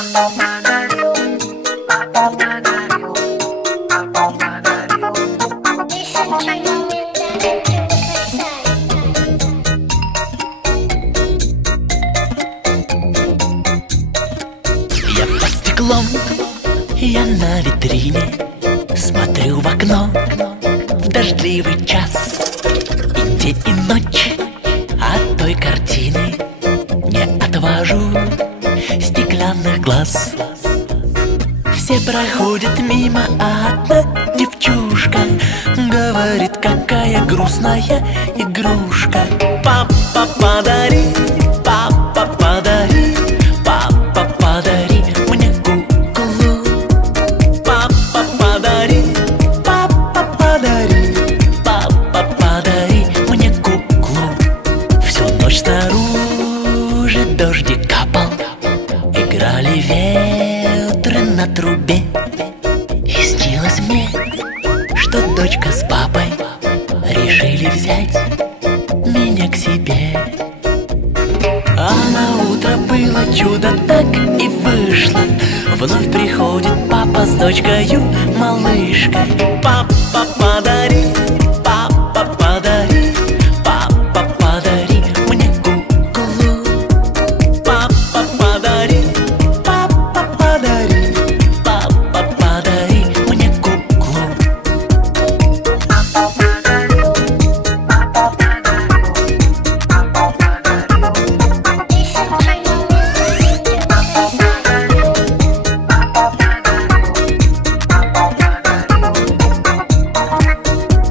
Я под стеклом, я на витрине, смотрю в окно в дождливый час. И день, и ночь от той картины не отвожу стеклянных глаз. Все проходят мимо, а одна девчушка говорит, какая грустная игрушка. Папа, подари, папа, подари, папа, подари мне куклу. Папа, подари, папа, подари, папа, подари мне куклу. Всю ночь снаружи дождик капал, играли ветры на трубе. И снилось мне, что дочка с папой решили взять меня к себе. А на утро было чудо, так и вышло. Вновь приходит папа с дочкою, малышкой. Папа, подари, папа, подари, папа, подари мне куклу. Папа, подари, папа, подари, папа, подари мне куклу.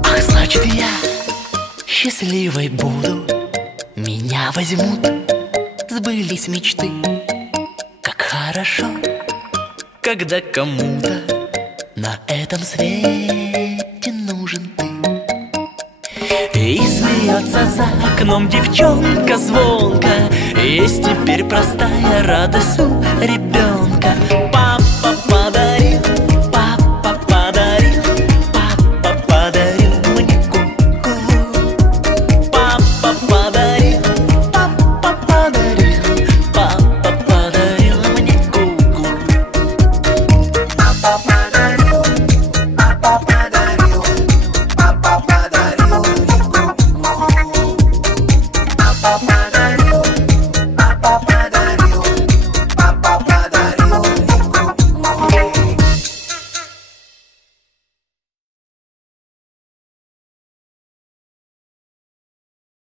Ах, значит, я счастливой буду, меня возьмут, сбылись мечты. Как хорошо, когда кому-то на этом свете нужен ты. И смеется за окном девчонка звонко. Есть теперь простая радость у ребенка. Папа подарил, папа подарил, папа подарил мне куклу. Папа подарил, папа подарил, папа подарил мне куклу. Папа подарил, папа подарил, папа подарил мне куклу. Папа подарил.